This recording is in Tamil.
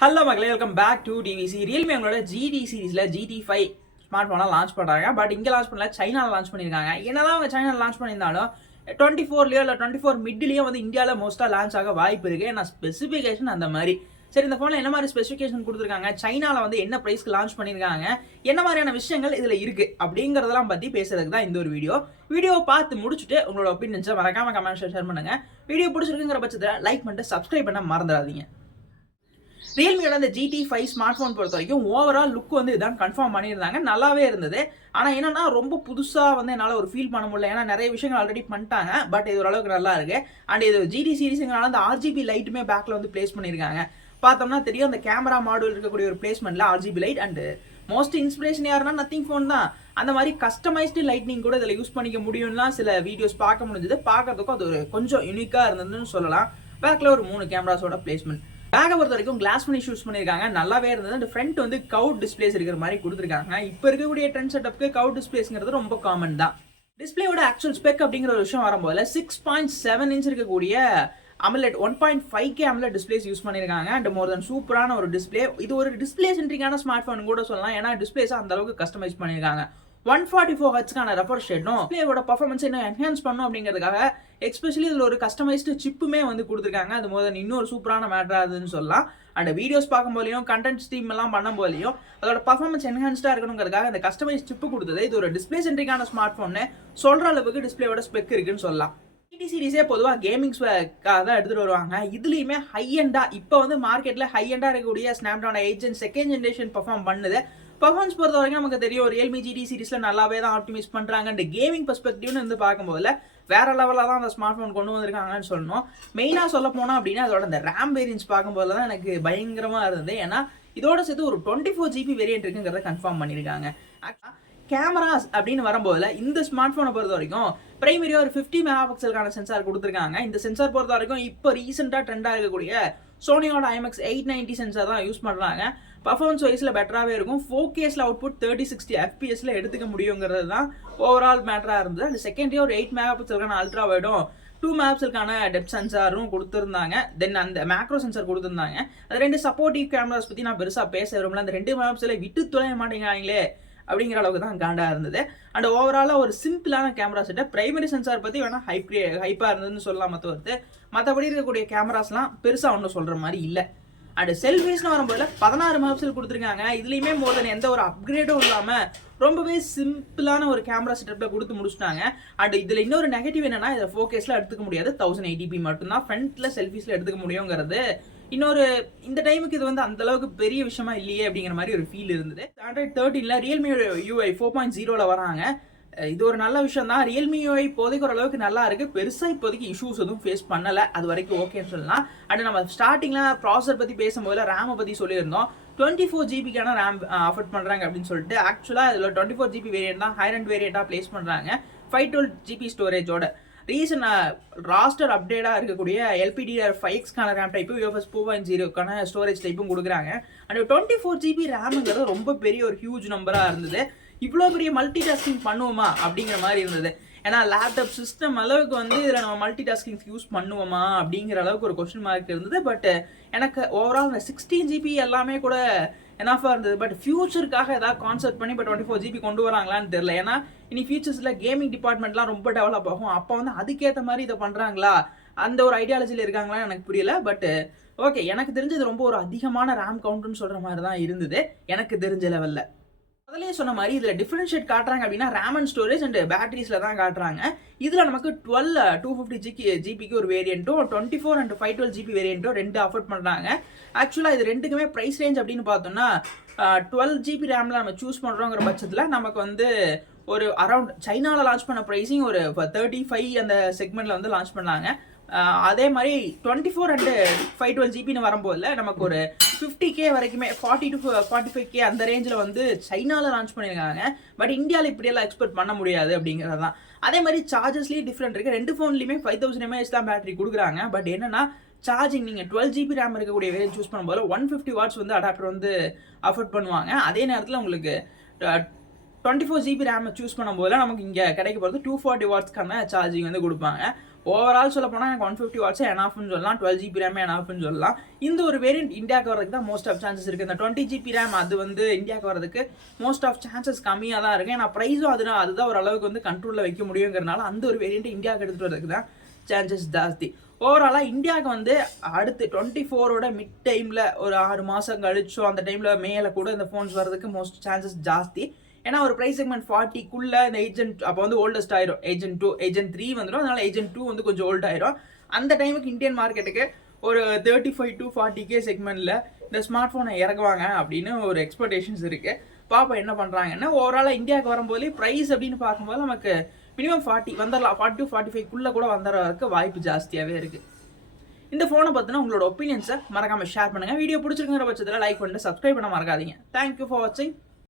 ஹலோ மக்களே, welcome back to TVC. Realme அவங்களோட ஜிடி சீரிஸில் GT5 ஸ்மார்ட் ஃபோனாக லான்ச் பண்ணுறாங்க. பட் இங்கே லான்ச் பண்ணல, சைனாவில் லான்ச் பண்ணியிருக்காங்க. என்னதான் அவங்க சைனாவில் லான்ச் பண்ணியிருந்தாலும் 24லையோ இல்லை 24 மிட்லேயோ வந்து இந்தியாவில் மோஸ்ட்டாக லான்ச் ஆக வாய்ப்பு இருக்குது. ஏன்னா ஸ்பெசிஃபிகேஷன் அந்த மாதிரி. சரி, இந்த ஃபோனில் என்ன மாதிரி ஸ்பெசிஃபிகேஷன் கொடுத்துருக்காங்க, சைனாவில் வந்து என்ன ப்ரைஸ்க்கு லான்ச் பண்ணியிருக்காங்க, என்ன மாதிரியான விஷயங்கள் இதில் இருக்குது அப்படிங்கிறதெல்லாம் பற்றி பேசுறதுக்கு தான் இந்த ஒரு வீடியோவை பார்த்து முடிச்சுட்டு உங்களோட ஒப்பீனியன்ஸை மறக்காம கமெண்ட்ஸ் ஷேர் பண்ணுங்கள். வீடியோ பிடிச்சிருக்குங்கிற பட்சத்தில் லைக் பண்ணிட்டு சப்ஸ்கிரைப் பண்ண மறந்துடாதீங்க. ரியல்மியோட அந்த GT5 ஸ்மார்ட் ஃபோன் பொறுத்த வரைக்கும் ஓவரால் லுக் வந்து இதான் கன்ஃபார்ம் பண்ணியிருந்தாங்க. நல்லாவே இருந்தது. ஆனால் என்னன்னா ரொம்ப புதுசாக வந்து என்னால் ஒரு ஃபீல் பண்ண முடியல. ஏன்னா நிறைய விஷயங்கள் ஆல்ரெடி பண்ணிட்டாங்க. பட் இது ஓரளவுக்கு நல்லா இருக்கு. அண்ட் இது GT சீரிஸுங்கனால அந்த RGB லைட்டுமே பேக்கில் வந்து பிளேஸ் பண்ணியிருக்காங்க. பார்த்தோம்னா தெரியும், அந்த கேமரா மாடல் இருக்கக்கூடிய ஒரு பிளேஸ்மெண்ட்ல RGB light. And most inspiration யாருன்னா நத்திங் ஃபோன் தான். அந்த மாதிரி கஸ்டமைஸ்டு லைட்னிங் கூட இதில் யூஸ் பண்ணிக்க முடியும்லாம் சில வீடியோஸ் பார்க்க முடிஞ்சது. பார்க்கறதுக்கும் அது ஒரு கொஞ்சம் யூனிக்காக இருந்ததுன்னு சொல்லலாம். பேக்கில் ஒரு 3 கேமராஸோட பிளேஸ்மெண்ட். பேக்கை பொறுத்த வரைக்கும் கிளாஸ் ஃபினிஷ் யூஸ் பண்ணியிருக்காங்க. நல்லாவே இருந்தது. அந்த ஃப்ரண்ட் வந்து கவுட் டிஸ்பிளேஸ் இருக்கிற மாதிரி கொடுத்துருக்காங்க. இப்போ இருக்கக்கூடிய ட்ரெண்ட் செட்டப்க்கு கவுட் டிஸ்பிளேஸ்ங்கிறது ரொம்ப காமன் தான். டிஸ்பிளேயோட ஆக்சுவல் ஸ்பெக் அப்படிங்கிற ஒரு விஷயம் வரும்போது 6.7 இன்ச் இருக்கக்கூடிய அமலெட் 1.5K அமலெட் டிஸ்பிளேஸ் யூஸ் பண்ணியிருக்காங்க. அண்ட் மோர் தென் சூப்பரான ஒரு டிஸ்பிளே. இது ஒரு டிஸ்பிளே சென்ட்ரிக்கான ஸ்மார்ட் ஃபோன் கூட சொல்லலாம். ஏன்னா டிஸ்பிளேஸ் அந்த அளவுக்கு கஸ்டமைஸ் பண்ணியிருக்காங்க. 144 ஹெர்ட்ஸ்க்கான ரெஃப்ரெஷ் ரேட்டும் டிஸ்பிளேயோட பர்ஃபார்மன்ஸ் இன்னும் என்ஹான்ஸ் பண்ணும் அப்படிங்கிறதுக்காக எஸ்பெஷலி இதில் ஒரு கஸ்டமைஸ்டு சிப்புமே வந்து கொடுத்துருக்காங்க. அது முதல் இன்னொரு சூப்பரான மேட்டராக இருக்குதுன்னு சொல்லலாம். அண்ட் வீடியோஸ் பார்க்கும்போதையும் கண்டென்ட் ஸ்ட்ரீம் எல்லாம் பண்ணும்போதையும் அதோட பர்ஃபார்மன்ஸ் என்ஹான்ஸ்டாக இருக்கணுங்கிறதுக்காக அந்த கஸ்டமைஸ் சிப்பு கொடுத்தது. இது ஒரு டிஸ்பிளே சென்ட்ரிக்கான ஸ்மார்ட் ஃபோன்னு சொல்கிற அளவுக்கு டிஸ்பிளேயோட ஸ்பெக் இருக்குன்னு சொல்லலாம். GT சீரிஸே பொதுவாக கேமிங்ஸ்க்காக தான் எடுத்துகிட்டு வருவாங்க. இதுலேயுமே ஹை எண்டாக இப்போ வந்து மார்க்கெட்டில் ஹை எண்டாக இருக்கக்கூடிய Snapdragon 8 Gen second generation perform பண்ணுது. பர்ஃபார்மன்ஸ் பொறுத்த வரைக்கும் நமக்கு தெரியும், ரியல்மி GT சீரிஸில் நல்லாவே தான் ஆப்டிமைஸ் பண்ணுறாங்க. அண்ட் கேமிங் பெர்ஸ்பெக்டிவ்னு வந்து பார்க்கும்போது வேற லெவலில் தான் அந்த ஸ்மார்ட் ஃபோன் கொண்டு வந்திருக்காங்கன்னு சொல்லணும். மெயினாக சொல்ல போனால் அப்படின்னா அதோட அந்த ரேம் வேரியன்ஸ் பார்க்கும்போது தான் எனக்கு பயங்கரமாக இருந்தது. ஏன்னா இதோட சேர்த்து ஒரு 24 GB வேரியன்ட் இருக்குங்கிறத கன்ஃபார்ம் பண்ணியிருக்காங்க. கேமராஸ் அப்படின்னு வரும்போது இந்த ஸ்மார்ட் ஃபோனை பொறுத்த வரைக்கும் பிரைமரியாக ஒரு 50 மெகா பிக்சலுக்கான சென்சார் கொடுத்துருக்காங்க. இந்த சென்சார் பொறுத்த வரைக்கும் இப்போ ரீசெண்டாக ட்ரெண்டாக இருக்கக்கூடிய சோனியோட IMX 890 சென்சார் தான் யூஸ் பண்ணுறாங்க. பர்ஃபார்மன்ஸ் வைஸில் பெட்டராகவே இருக்கும். 4Kஸில் அவுட்புட் 3060 FPSல எடுத்துக்க முடியுங்கிறது தான் ஓவரால் மேட்டராக இருந்தது. அந்த செகண்டரி ஒரு 8 மெகா பிக்சலுக்கான அல்ட்ரா வைடும் 2 மெகா பிக்சலுக்கான டெப்த் சென்சாரும் கொடுத்துருந்தாங்க. தென் அந்த மேக்ரோ சென்சார் கொடுத்துருந்தாங்க. அது 2 சப்போர்ட்டிவ் கேமராஸ் பற்றி நான் பெருசாக பேச விரும்பல. அந்த 2 மெகா பிக்சலை விட்டு தொலைய மாட்டேங்கிறாங்களே அப்படிங்கிற அளவுக்கு தான் காண்டாக இருந்தது. அண்ட் ஓவராலாக ஒரு சிம்பிளான கேமரா செட்டப். பிரைமரி சென்சார் பற்றி வேணால் ஹைப்பாக இருந்ததுன்னு சொல்லலாம். மற்றபடி இருக்கக்கூடிய கேமராஸ்லாம் பெருசாக ஒன்றும் சொல்கிற மாதிரி இல்லை. அண்ட் செல்ஃபீஸ்னு வரும்போது 16 மெகா பிக்சல் கொடுத்துருக்காங்க. இதுலேயுமே மோர் தென் எந்த ஒரு அப்கிரேடும் இல்லாமல் ரொம்பவே சிம்பிளான ஒரு கேமரா செட்டப்பில் கொடுத்து முடிச்சுட்டாங்க. அண்ட் இதில் இன்னொரு நெகட்டிவ் என்னன்னா, இதில் 4Kஸில் எடுத்துக்க முடியாது. 1080p மட்டும்தான் ஃப்ரண்ட்டில் செல்ஃபீஸில் எடுத்துக்க முடியுங்கிறது இன்னொரு இந்த டைமுக்கு இது வந்து அந்த அளவுக்கு பெரிய விஷயமா இல்லையே அப்படிங்கிற மாதிரி ஒரு ஃபீல் இருந்தது. Android 13ல ரியல்மி UI 4.0ல வராங்க. இது ஒரு நல்ல விஷயம் தான். ரியல்மி UI இப்போதைக்கு ஓரளவுக்கு நல்லா இருக்கு. பெருசாக இப்போதைக்கு இஷ்யூஸ் எதுவும் ஃபேஸ் பண்ணலை. அது வரைக்கும் ஓகேன்னு சொல்லலாம். அண்ட் நம்ம ஸ்டார்டிங்கில் ப்ராசஸர் பற்றி பேசும்போது ரேமை பற்றி சொல்லியிருந்தோம். 24 GBக்கான ரேம் அஃபோர்ட் பண்ணுறாங்க அப்படின்னு சொல்லிட்டு. ஆக்சுவலாக இதில் 24 GB வேரியன்ட் தான் ஹை அண்ட் வேரியண்ட்டாக பிளேஸ் பண்ணுறாங்க. 512 GB ஸ்டோரேஜோட ரீசன் ராஸ்டர் அப்டேட்டாக இருக்கக்கூடிய LPDDR5Xக்கான ரேம் டைப்பும் UFS 4.0க்கான ஸ்டோரேஜ் டைப்பும் கொடுக்குறாங்க. அண்ட் 24 GB ரேமுங்கிறது ரொம்ப பெரிய ஒரு ஹியூஜ் நம்பராக இருந்தது. இவ்வளோ பெரிய மல்டி டாஸ்கிங் பண்ணுவோமா அப்படிங்கிற மாதிரி இருந்தது. ஏன்னா லேப்டாப் சிஸ்டம் அளவுக்கு வந்து இதில் நம்ம மல்டி டாஸ்கிங் யூஸ் பண்ணுவோமா அப்படிங்கிற அளவுக்கு ஒரு கொஸ்டின் மார்க் இருந்தது. பட் எனக்கு ஓவரால் இந்த 16 GB எல்லாமே கூட எனாஃபாக இருந்தது. பட் ஃபியூச்சருக்காக ஏதாவது கான்செப்ட் பண்ணி இப்போ 24 GB கொண்டு வராங்களான்னு தெரியல. ஏன்னா இனி ஃபியூச்சர்ஸில் கேமிங் டிபார்ட்மெண்ட்லாம் ரொம்ப டெவலப் ஆகும். அப்போ வந்து அதுக்கேற்ற மாதிரி இதை பண்ணுறாங்களா, அந்த ஒரு ஐடியாலஜியில் இருக்காங்களான்னு எனக்கு புரியல. பட் ஓகே, எனக்கு தெரிஞ்சது ரொம்ப ஒரு அதிகமான ரேம் கவுண்ட்னு சொல்கிற மாதிரி தான் இருந்தது எனக்கு தெரிஞ்ச லெவலில். அதிலே சொன்ன மாதிரி இதில் டிஃபரன்ஷியேட் காட்டுறாங்க அப்படின்னா ரேம் அண்ட் ஸ்டோரேஜ் அண்ட் பேட்டரிஸில் தான் காட்டுறாங்க. இதில் நமக்கு 250 GBக்கு ஒரு வேரியண்ட்டும் 24 அண்ட் 512 GB வேரியண்ட்டும் 2 அஃபோர்ட் பண்ணுறாங்க. ஆக்சுவலாக இது ரெண்டுக்குமே ப்ரைஸ் ரேஞ்ச் அப்படின்னு பார்த்தோம்னா 12 GB ரேமில் நம்ம சூஸ் பண்ணுறோங்கிற பட்சத்தில் நமக்கு வந்து ஒரு அரௌண்ட் சைனாவில் லான்ச் பண்ண ப்ரைஸிங் ஒரு 35 அந்த செக்மெண்ட்டில் வந்து லான்ச் பண்ணாங்க. அதே மாதிரி 24 அண்ட் 512 GBன்னு வரும்போது நமக்கு ஒரு 50K வரைக்குமே 40 to 45K அந்த ரேஞ்சில் வந்து சைனாவில் லான்ச் பண்ணியிருக்காங்க. பட் இந்தியாவில் இப்படியெல்லாம் எக்ஸ்பெக்ட் பண்ண முடியாது அப்படிங்கிறது தான். அதே மாதிரி சார்ஜஸ்லேயும் டிஃப்ரெண்ட் இருக்குது. 2 ஃபோன்லேயுமே 5000 mAh தான் பேட்டரி கொடுக்குறாங்க. பட் என்னன்னா சார்ஜிங் நீங்கள் 12 GB ரேம் இருக்கக்கூடிய வேரியன்ட் சூஸ் பண்ணும்போது 150 வாட்ஸ் வந்து அடாப்டர் வந்து அஃபோர்ட் பண்ணுவாங்க. அதே நேரத்தில் உங்களுக்கு 24 GB ரேம் சூஸ் பண்ணும்போது நமக்கு இங்கே கிடைக்க போகிறது 240 வாட்ஸ்க்கான சார்ஜிங் வந்து கொடுப்பாங்க. ஓவரால் சொல்ல போனால் எனக்கு 150 வாட்ஸ் எனாஃப்னு சொல்லலாம், 12 GB ரேம் எனாஃப்னு சொல்லலாம். இந்த ஒரு வேரியன்ட் இந்தியாவுக்கு வரதுக்கு தான் மோஸ்ட் ஆஃப் சான்சஸ் இருக்குது. இந்த 20 GB ரேம் அது வந்து இந்தியாவுக்கு வரதுக்கு மோஸ்ட் ஆஃப் சான்சஸ் கம்மியாக தான் இருக்குது. ஏன்னா ப்ரைஸும் அதுதான் ஒரு அளவுக்கு வந்து கண்ட்ரோலில் வைக்க முடியுங்கிறனால அந்த ஒரு வேரியன்ட் இந்தியாவுக்கு எடுத்துகிட்டு வரதுக்கு தான் சான்சஸ் ஜாஸ்தி. ஓவராலாக இந்தியாவுக்கு வந்து அடுத்து 24ஓட மிட் டைமில் ஒரு 6 மாதம் கழிச்சோ அந்த டைமில் மேலே கூட இந்த ஃபோன்ஸ் வரதுக்கு மோஸ்ட் சான்சஸ் ஜாஸ்தி. ஏன்னா ஒரு ப்ரைஸ் செக்மெண்ட் 40க்குள்ளே இந்த ஏஜென்ட் அப்போ வந்து ஓல்டஸ்ட் ஆயிரும். ஏஜென்ட் 2 ஏஜென்ட் 3 வந்துடும். அதனால ஏஜென்ட் 2 வந்து கொஞ்சம் ஓல்ட் ஆயிரும். அந்த டைமுக்கு இந்தியன் மார்க்கெட்டுக்கு ஒரு 35 to 40K செக்மெண்ட்டில் இந்த ஸ்மார்ட் ஃபோனை இறக்குவாங்க அப்படின்னு ஒரு எக்ஸ்பெக்டேஷன்ஸ் இருக்குது. பாப்பா என்ன பண்ணுறாங்கன்னா ஓவராலாக இந்தியாவுக்கு வரும்போது ப்ரைஸ் அப்படின்னு பார்க்கும்போது நமக்கு மினிமம் 40 வந்துடலாம். 40 to 45க்குள்ளே கூட வந்துடுறதுக்கு வாய்ப்பு ஜாஸ்தியாகவே இருக்குது. இந்த ஃபோனை பற்றினா உங்களோட ஒப்பீனியன்ஸை மறக்காமல் ஷேர் பண்ணுங்கள். வீடியோ பிடிச்சிருக்கிற பட்சத்தில் லைக் பண்ணிட்டு சப்ஸ்கிரைப் பண்ண மறக்காதீங்க. தேங்க்யூ ஃபார் வாட்சிங்.